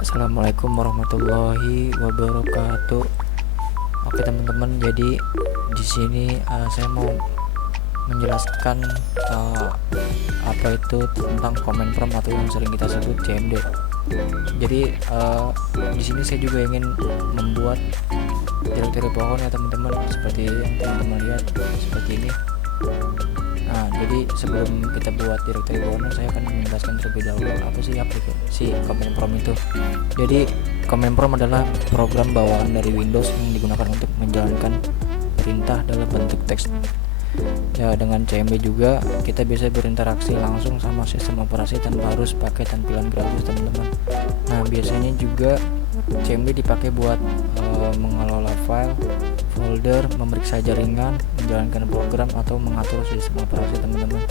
Assalamualaikum warahmatullahi wabarakatuh. Oke teman-teman, jadi di sini saya mau menjelaskan apa itu tentang comment prompt atau yang sering kita sebut CMD. Jadi di sini saya juga ingin membuat direktori pohon ya teman-teman, seperti yang teman-teman lihat seperti ini. Nah, jadi sebelum kita buat direktori pohon, saya akan menjelaskan terlebih dahulu apa sih aplikasi comment prompt itu. Jadi comment prompt adalah program bawaan dari Windows yang digunakan untuk menjalankan perintah dalam bentuk teks. Ya, dengan CMD juga kita bisa berinteraksi langsung sama sistem operasi tanpa harus pakai tampilan grafis teman-teman. Nah, biasanya juga CMD dipakai buat mengelola file, folder, memeriksa jaringan, menjalankan program atau mengatur sistem operasi teman-teman.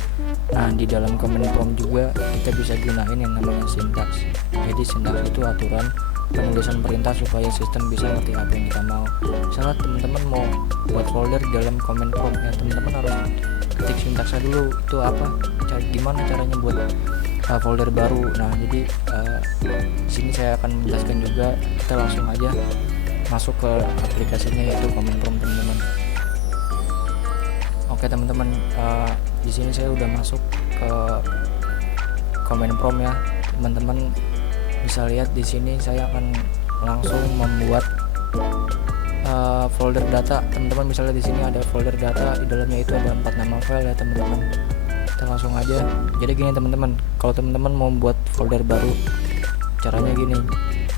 Nah, di dalam comment prompt juga kita bisa gunain yang namanya sintaks. Jadi sintaks itu aturan penulisan perintah supaya sistem bisa ngerti apa yang kita mau. Misalnya teman-teman mau buat folder di dalam comment prompt, ya teman-teman harus ketik sintaksnya dulu, itu apa, gimana caranya buat folder baru. Nah, jadi sini saya akan menjelaskan juga. Kita langsung aja masuk ke aplikasinya, yaitu comment prompt teman-teman. Oke teman-teman, di sini saya udah masuk ke comment prompt ya teman-teman. Bisa lihat di sini saya akan langsung membuat folder data. Teman-teman bisa lihat di sini ada folder data, di dalamnya itu ada 4 nama file ya teman-teman. Kita langsung aja. Jadi gini teman-teman, kalau teman-teman mau buat folder baru, caranya gini,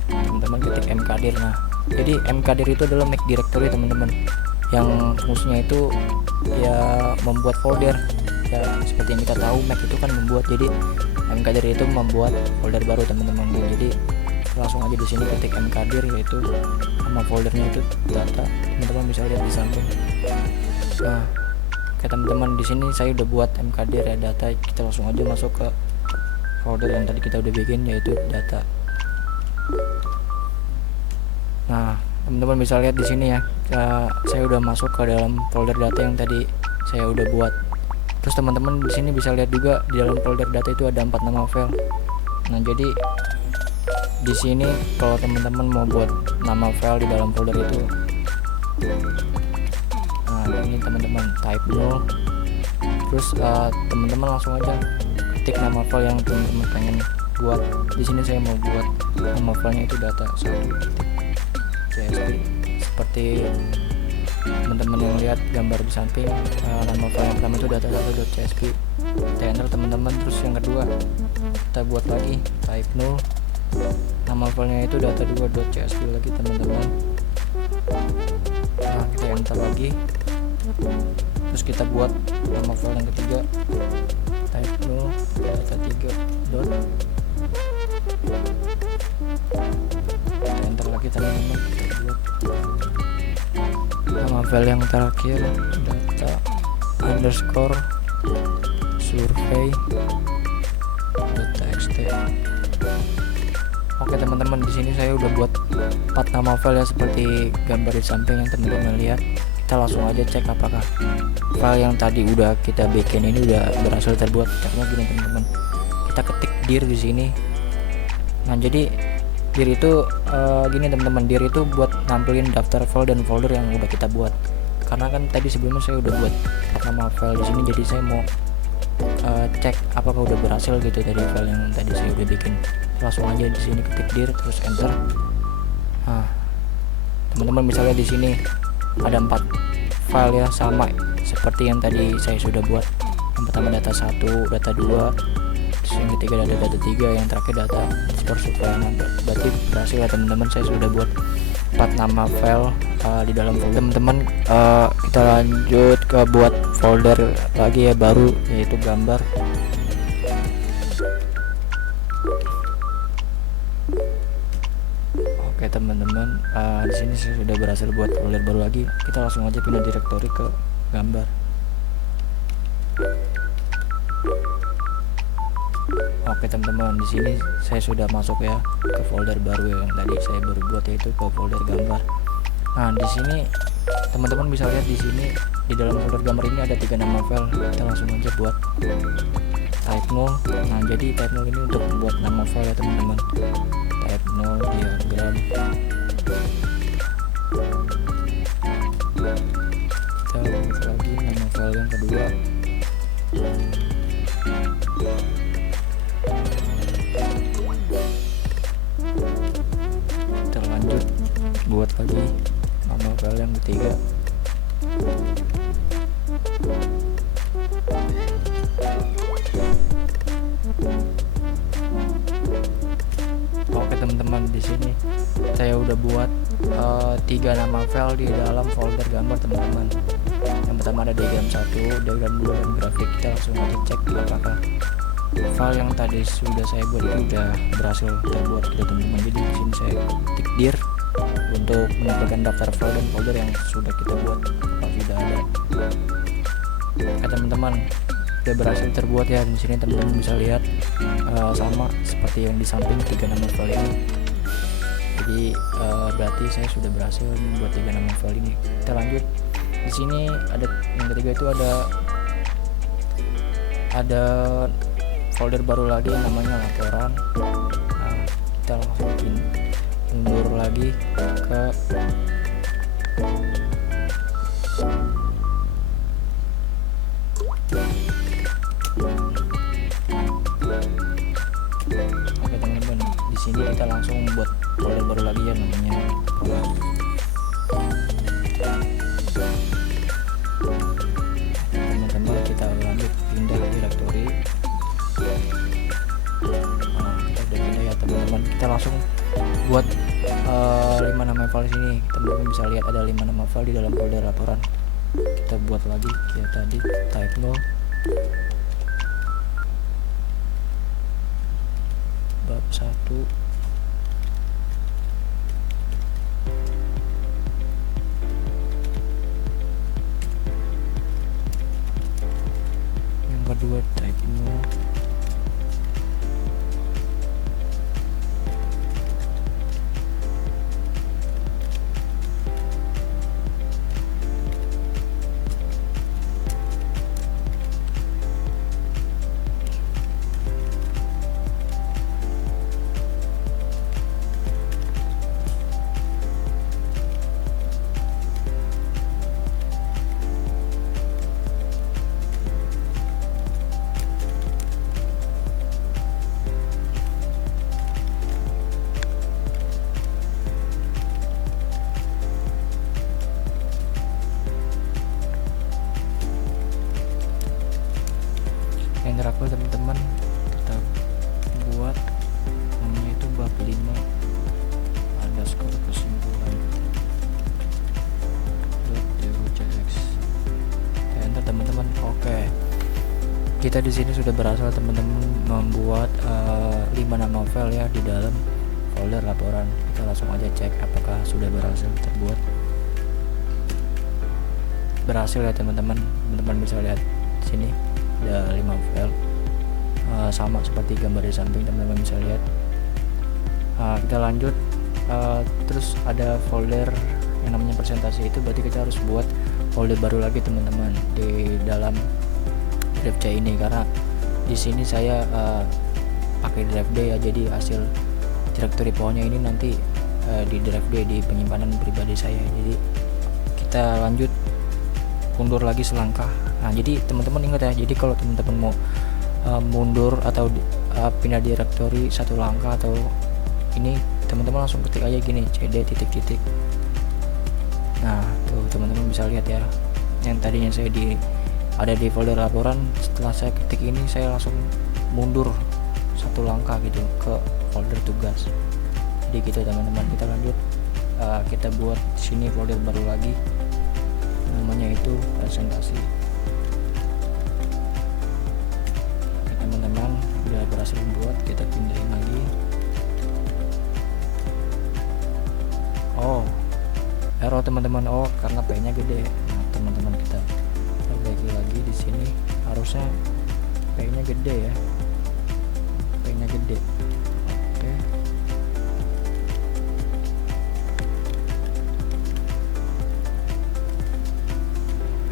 teman-teman ketik mkdir. Nah, jadi mkdir itu adalah make directory teman-teman, yang fungsinya itu ya membuat folder. Ya seperti yang kita tahu, make itu kan membuat, jadi mkdir itu membuat folder baru teman-teman. Jadi langsung aja di sini ketik mkdir, yaitu nama foldernya itu data. Teman-teman bisa lihat di samping. Nah, oke teman-teman, di sini saya udah buat mkdir ya, data. Kita langsung aja masuk ke folder yang tadi kita udah bikin, yaitu data. Nah, teman-teman bisa lihat di sini ya, saya udah masuk ke dalam folder data yang tadi saya udah buat. Terus teman-teman di sini bisa lihat juga di dalam folder data itu ada 4 nama file. Nah, jadi di sini kalau teman-teman mau buat nama file di dalam folder itu, nah ini teman-teman type 0. Terus teman-teman langsung aja ketik nama file yang teman-teman pengen buat. Di sini saya mau buat nama filenya itu data1.csv. Seperti teman-teman yang lihat gambar di samping, nama file yang pertama itu data1.csv. Kita enter teman-teman. Terus yang kedua kita buat lagi type 0, nama filenya itu data2.csv lagi teman-teman. Nah, kita enter lagi. Terus kita buat nama file yang ketiga type 0 data3 dot. Kita enter lagi teman-teman. Kita buat nama file yang terakhir data underscore survey.txt. Oke teman-teman, di sini saya udah buat 4 nama file ya, seperti gambar di samping yang teman-teman lihat. Kita langsung aja cek apakah file yang tadi udah kita bikin ini udah berhasil terbuat. Caranya gini teman-teman, kita ketik dir di sini. Nah, jadi dir itu gini teman-teman, dir itu buat nampilin daftar file dan folder yang udah kita buat. Karena kan tadi sebelumnya saya udah buat nama file di sini, jadi saya mau cek apakah udah berhasil gitu dari file yang tadi saya udah bikin. Langsung aja di sini ketik dir terus enter. Nah, teman-teman bisa lihat di sini ada 4 file ya, sama seperti yang tadi saya sudah buat. Yang pertama data 1, data 2, terus yang ketiga ada data 3, yang terakhir data survei. Nah, berarti berhasil ya teman-teman, saya sudah buat 4 nama file di dalam folder. Teman-teman, kita lanjut ke buat folder lagi ya, baru, yaitu gambar. Oke teman-teman, di sini saya sudah berhasil buat folder baru lagi. Kita langsung aja pindah direktori ke gambar. Oke teman-teman, di sini saya sudah masuk ya ke folder baru yang tadi saya baru buat, yaitu ke folder gambar. Nah, di sini teman-teman bisa lihat di sini di dalam folder gambar ini ada 3 nama file. Kita langsung aja buat type 0. Nah, jadi type 0 ini untuk buat nama file ya teman-teman. Type nol diagram. Kita buat lagi nama file yang kedua. Kita lanjut buat lagi nama file yang ketiga. Oke teman-teman, di sini saya udah buat 3 nama file di dalam folder gambar teman-teman. Yang pertama ada diagram 1, diagram 2, dan grafik. Kita langsung aja cek apakah file yang tadi sudah saya buat itu udah berhasil terbuat gitu teman-teman. Jadi di sini saya ketik dir untuk menampilkan daftar file dan folder yang sudah kita buat kalau sudah ada. Teman-teman udah berhasil terbuat ya. Di sini teman-teman bisa lihat sama seperti yang di samping 3 nama file ini. Jadi berarti saya sudah berhasil membuat 3 nama file ini. Kita lanjut. Di sini ada yang ketiga itu ada folder baru lagi yang namanya laporan. Nah, kita langsung mundur lagi ke Oke teman-teman, di sini kita langsung buat folder baru lagi ya, namanya laporan. Teman-teman kita lanjut pindah directory. Nah, kita udah pindah ya teman-teman. Kita langsung buat 5 nama file sini. Teman-teman bisa lihat ada 5 nama file di dalam folder laporan. Kita buat lagi kayak tadi, type 0 bab 1 yang kedua type 0 yang terakhir teman-teman kita buat namanya itu bab 5 underscore kesimpulan .cx. Enter teman-teman. Oke, kita di sini sudah berhasil teman-teman membuat 5 nama file ya di dalam folder laporan. Kita langsung aja cek apakah sudah berhasil terbuat. Berhasil ya teman-teman. Teman-teman bisa lihat di sini ada 5 file sama seperti gambar di samping, teman-teman bisa lihat. Kita lanjut. Terus ada folder yang namanya presentasi, itu berarti kita harus buat folder baru lagi teman-teman di dalam drive C ini, karena di sini saya pakai drive D ya, jadi hasil directory pohonnya ini nanti di drive D di penyimpanan pribadi saya. Jadi kita lanjut mundur lagi selangkah. Nah, jadi teman-teman ingat ya, jadi kalau teman-teman mau mundur atau pindah directory satu langkah atau ini, teman-teman langsung ketik aja gini cd titik-titik. Nah, tuh teman-teman bisa lihat ya, yang tadinya saya ada di folder laporan, setelah saya ketik ini saya langsung mundur satu langkah gitu ke folder tugas. Jadi gitu teman-teman. Kita lanjut, kita buat sini folder baru lagi, namanya itu presentasi. Teman-teman udah berhasil buat, kita pindahin lagi. Oh, error teman-teman. Oh, karena P-nya gede. Nah, teman-teman kita perbaiki lagi di sini. Harusnya P-nya gede ya. P-nya gede. Oke. P.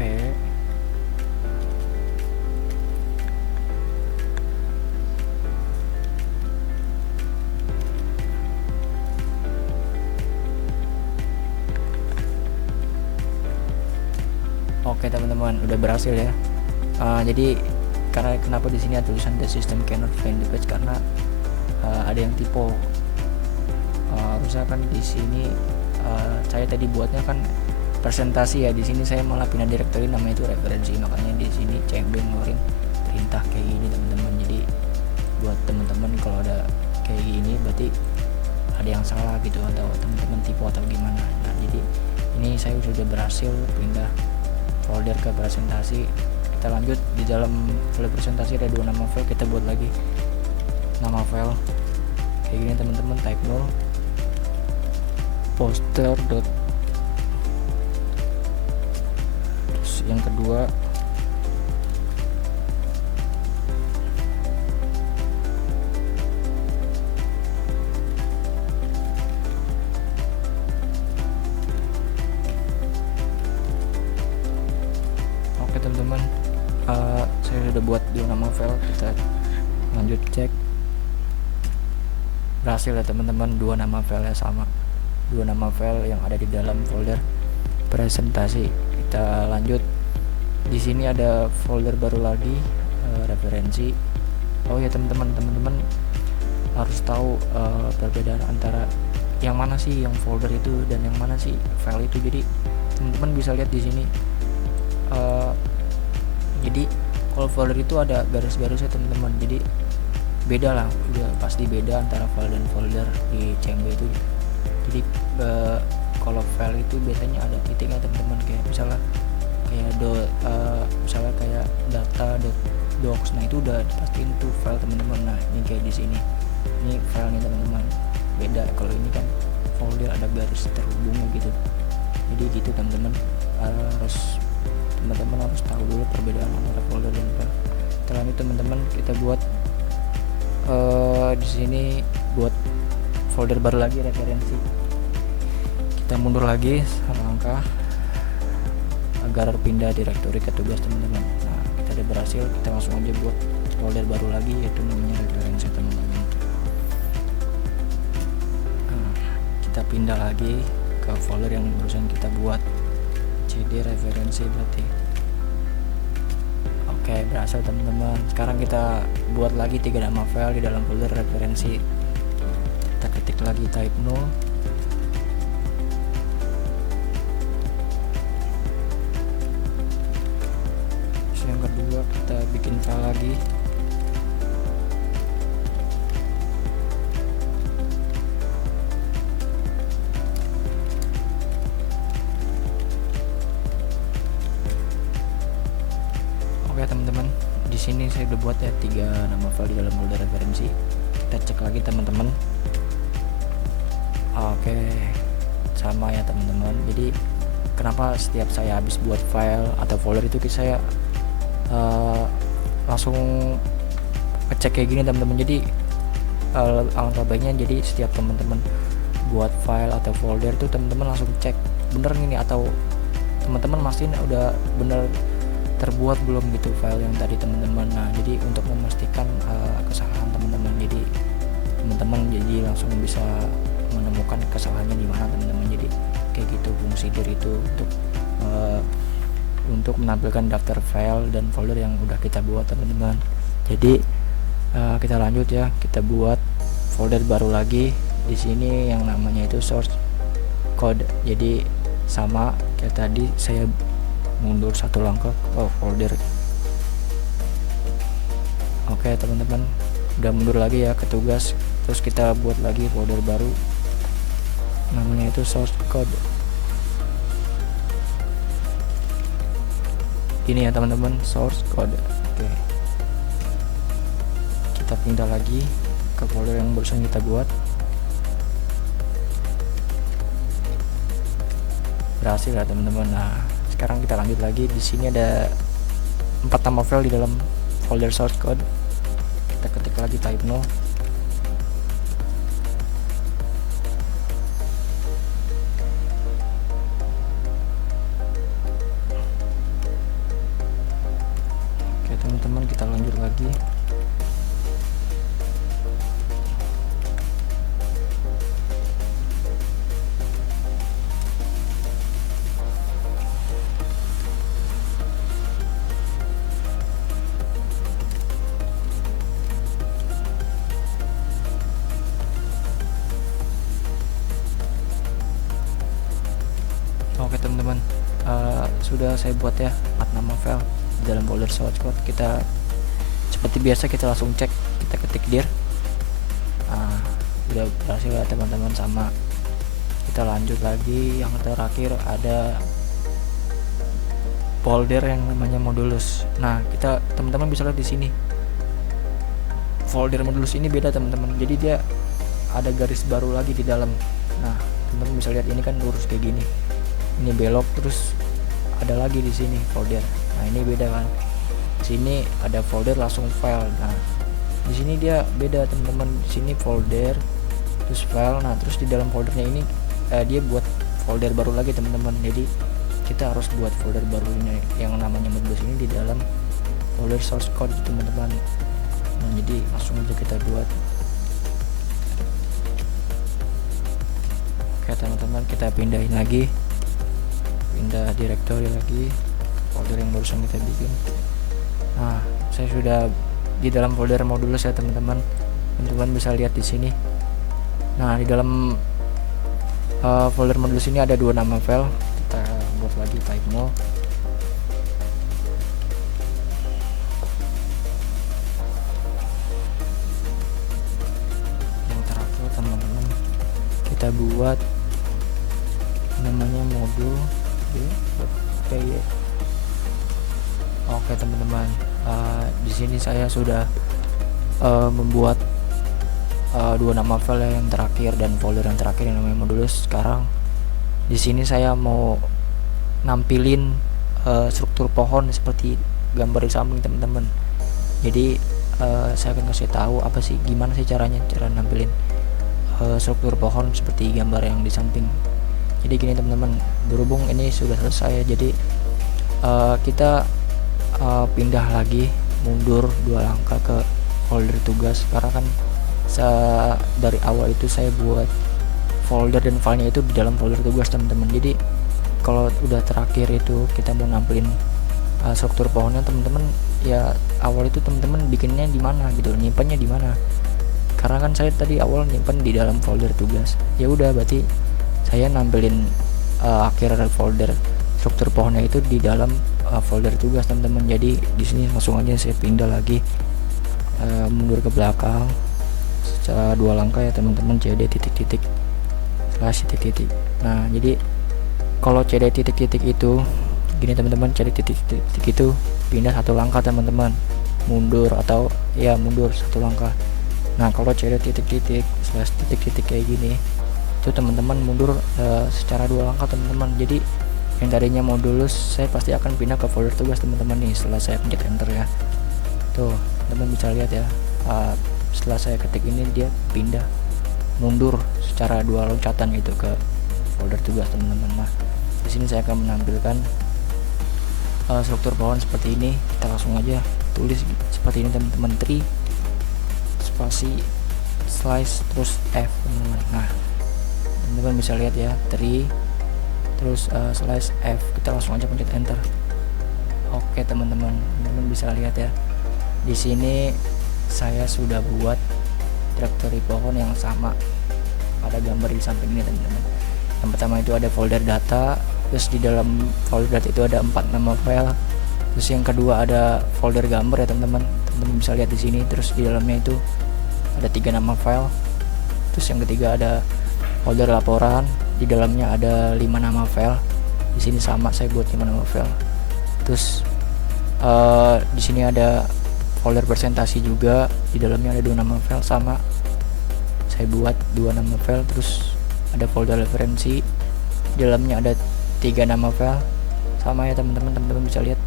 Oke teman-teman, udah berhasil ya. Jadi karena kenapa di sini ada tulisan the system cannot find the page, karena ada yang typo. Misalkan di sini saya tadi buatnya kan presentasi ya, di sini saya malah pindah directory namanya itu referensi, makanya di sini CMB ngeluarin perintah kayak gini teman-teman. Jadi buat teman-teman kalau ada kayak gini berarti ada yang salah gitu, atau teman-teman typo atau gimana. Nah jadi ini saya sudah berhasil pindah folder ke presentasi. Kita lanjut, di dalam folder presentasi ada 2 nama file, kita buat lagi nama file kayak gini teman-teman, type 0 poster dot, terus yang kedua oke teman-teman, saya sudah buat 2 nama file. Kita lanjut cek, berhasil ya teman-teman, 2 nama file sama, 2 nama file yang ada di dalam folder presentasi. Kita lanjut, di sini ada folder baru lagi, referensi. Oh ya teman-teman harus tahu perbedaan antara yang mana sih yang folder itu dan yang mana sih file itu. Jadi teman-teman bisa lihat di sini, jadi kalau folder itu ada garis-garisnya teman-teman, jadi beda lah, udah pasti beda antara file dan folder di CMB itu. Jadi kalau file itu biasanya ada titiknya teman-teman, kayak misalnya misalnya kayak data.docs, nah itu udah pastiin tuh file teman-teman. Nah ini kayak di sini, ini filenya teman-teman, beda. Kalau ini kan folder ada garis terhubungnya gitu, jadi gitu teman-teman. Teman-teman harus tahu dulu perbedaan antara folder dan file. Kita lanjut teman-teman, kita buat di sini buat folder baru lagi, referensi. Kita mundur lagi selangkah agar pindah directory ke tugas teman-teman. Nah kita udah berhasil, kita langsung aja buat folder baru lagi, yaitu namanya referensi teman-teman. Nah, kita pindah lagi ke folder yang barusan kita buat, cd referensi berarti. Oke, berhasil teman-teman. Sekarang kita buat lagi 3 nama file di dalam folder referensi. Kita ketik lagi type 0, terus yang kedua kita bikin file lagi. Oke teman-teman, di sini saya udah buat ya 3 nama file di dalam folder referensi. Kita cek lagi teman-teman. Oke, sama ya teman-teman. Jadi kenapa setiap saya habis buat file atau folder itu saya langsung ngecek kayak gini teman-teman. Jadi alangkah baiknya, jadi setiap teman-teman buat file atau folder itu teman-teman langsung cek bener ini, atau teman-teman mastiin udah bener terbuat belum gitu file yang tadi teman-teman. Nah jadi untuk memastikan kesalahan teman-teman, jadi teman-teman jadi langsung bisa menemukan kesalahannya di mana teman-teman. Jadi kayak gitu fungsi dari itu untuk menampilkan daftar file dan folder yang udah kita buat teman-teman. Jadi kita lanjut ya, kita buat folder baru lagi di sini yang namanya itu source code. Jadi sama kayak tadi, saya mundur 1 langkah ke folder. Oke teman-teman, udah mundur lagi ya ke tugas, terus kita buat lagi folder baru namanya itu source code. Ini ya teman-teman, source code. Oke, kita pindah lagi ke folder yang barusan kita buat. Berhasil ya teman-teman. Nah sekarang kita lanjut lagi, di sini ada 4 nama file di dalam folder source code. Kita ketik lagi type 0, oke teman-teman, kita lanjut lagi. teman-teman. Sudah saya buat ya 4 nama file di dalam folder source code. Kita seperti biasa kita langsung cek, kita ketik dir. Udah berhasil ya teman-teman. Sama kita lanjut lagi, yang terakhir ada folder yang namanya modulus. Nah, kita teman-teman bisa lihat di sini folder modulus ini beda teman-teman, jadi dia ada garis baru lagi di dalam. Nah, teman-teman bisa lihat ini kan lurus kayak gini, ini belok terus ada lagi di sini folder. Nah, ini beda kan, di sini ada folder langsung file. Nah, di sini dia beda teman-teman, di sini folder terus file. Nah, terus di dalam foldernya ini dia buat folder baru lagi teman-teman, jadi kita harus buat folder barunya yang namanya modulus ini di dalam folder source code teman-teman. Nah, jadi langsung aja kita buat. Oke teman-teman, kita pindahin lagi, pindah directory lagi, folder yang barusan kita bikin. Nah, saya sudah di dalam folder modulus ya teman-teman. Teman-teman bisa lihat di sini. Nah, di dalam folder modulus ini ada 2 nama file. Kita buat lagi type 0. Yang terakhir teman-teman, kita buat namanya modul py. Oke teman-teman, di sini saya sudah membuat 2 nama file yang terakhir dan folder yang terakhir yang namanya modulus. Sekarang di sini saya mau nampilin struktur pohon seperti gambar di samping teman-teman. Jadi saya akan kasih tahu apa sih, gimana sih cara nampilin struktur pohon seperti gambar yang di samping. Jadi gini teman-teman, berhubung ini sudah selesai, jadi kita pindah lagi, mundur 2 langkah ke folder tugas. Karena kan dari awal itu saya buat folder dan filenya itu di dalam folder tugas teman-teman. Jadi kalau udah terakhir itu kita mau nampilin struktur pohonnya teman-teman, ya awal itu teman-teman bikinnya di mana gitu, nyimpannya di mana. Karena kan saya tadi awal nyimpan di dalam folder tugas, ya udah berarti saya nampilin akhir folder struktur pohonnya itu di dalam folder tugas teman-teman. Jadi di sini langsung aja saya pindah lagi, mundur ke belakang secara 2 langkah ya teman-teman, cd titik-titik slash titik-titik. Nah, jadi kalau cd titik-titik itu gini teman-teman, cd titik-titik itu pindah 1 langkah teman-teman, mundur atau ya mundur 1 langkah. Nah, kalau cd titik-titik slash titik-titik kayak gini itu teman-teman mundur secara 2 langkah teman-teman. Jadi yang tadinya modulus saya pasti akan pindah ke folder tugas teman-teman nih setelah saya pencet enter ya. Tuh teman-teman bisa lihat ya, setelah saya ketik ini dia pindah mundur secara 2 loncatan itu ke folder tugas teman-teman. Nah, di sini saya akan menampilkan struktur pohon seperti ini. Kita langsung aja tulis seperti ini teman-teman, tree spasi slice terus F teman-teman. Nah, teman-teman bisa lihat ya, tree terus slice F. Kita langsung aja pencet enter. Oke teman-teman, teman-teman bisa lihat ya, di sini saya sudah buat directory pohon yang sama pada gambar di samping ini teman-teman. Yang pertama itu ada folder data, terus di dalam folder data itu ada 4 nama file. Terus yang kedua ada folder gambar ya teman-teman. Teman-teman bisa lihat di sini. Terus di dalamnya itu ada 3 nama file. Terus yang ketiga ada folder laporan, di dalamnya ada 5 nama file. Di sini sama saya buat 5 nama file. Terus di sini ada folder presentasi juga, di dalamnya ada 2 nama file sama saya buat 2 nama file. Terus ada folder referensi, di dalamnya ada 3 nama file sama ya teman-teman, teman-teman bisa lihat.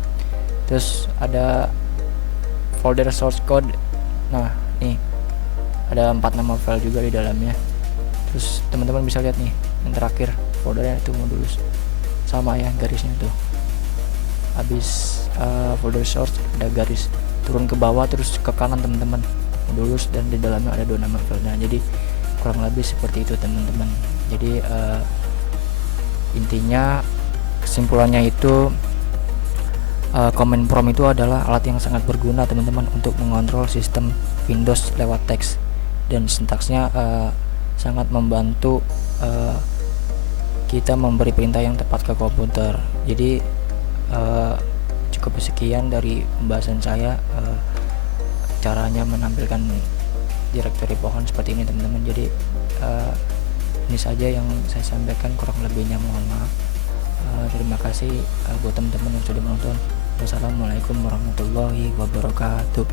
Terus ada folder source code. Nah, nih ada 4 nama file juga di dalamnya. Terus teman-teman bisa lihat nih yang terakhir foldernya itu modulus, sama ya garisnya tuh. Habis folder source ada garis turun ke bawah terus ke kanan teman-teman, modulus, dan di dalamnya ada 2 nama file. Nah, jadi kurang lebih seperti itu teman-teman. Jadi intinya kesimpulannya itu command prompt itu adalah alat yang sangat berguna teman-teman untuk mengontrol sistem Windows lewat teks, dan sintaksnya sangat membantu kita memberi perintah yang tepat ke komputer. Jadi cukup sekian dari pembahasan saya, caranya menampilkan direktori pohon seperti ini teman-teman. Jadi ini saja yang saya sampaikan, kurang lebihnya mohon maaf. Terima kasih buat teman-teman yang sudah menonton. Wassalamualaikum warahmatullahi wabarakatuh.